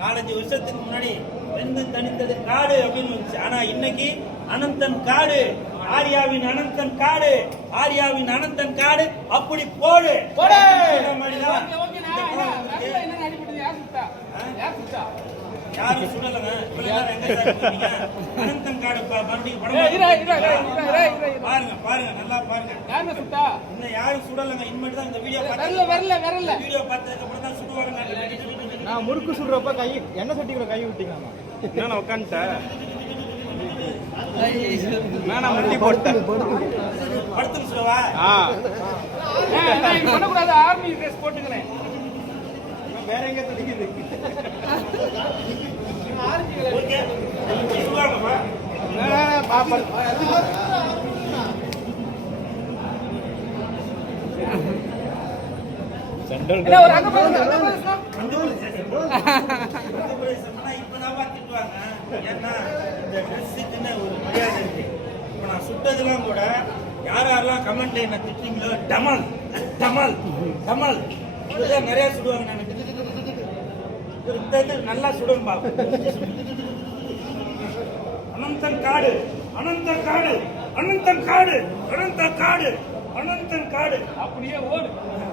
4-5 வருஷத்துக்கு முன்னாடி வெந்து தனித்தது காடு அப்படின்னு வந்துச்சு. ஆனா இன்னைக்கு அனந்தன் காடு, ஆர்யாவின் அனந்தன் காடு, ஆர்யாவின் அனந்தன் காடு. அப்படி போடு யாரும் சுடலங்க. அனந்தன் காடு மறுபடியும் பாருங்க பாருங்க நல்லா பாருங்க. இன்னும் யாரும் சுடலங்க. இனிமேட்டு தான் இந்த வீடியோ வீடியோ பார்த்ததுக்கு அப்புறம் தான் சுடுவாங்க. நான் முறுக்கு சுடுறப்ப கை எண்ணெய் சட்டிக்குள்ள கை விட்டீங்களாமா? நான் உட்காந்துட்டேன். நான் முட்டி போட்டேன். படுத்து சுடவா? பண்ணக்கூடாது. ஆர்மி ட்ரெஸ் போட்டுக்கிறேன். வேற எங்க துடிக்குது? சுடுவாங்கப்பா. நான் சுட்டதெல்லாம் கூட யாரெல்லாம் கமெண்ட் என்ன திட்டீங்களோ டமல் டமல் டமல் இதுதான் நிறைய சுடுவாங்க. நான் நல்லா சுடுவேன் பாப்பா. அனந்தன் காடு அனந்தன் காடு அனந்தன் காடு அனந்தன் காடு அனந்தன் காடு அப்படியே ஓடு.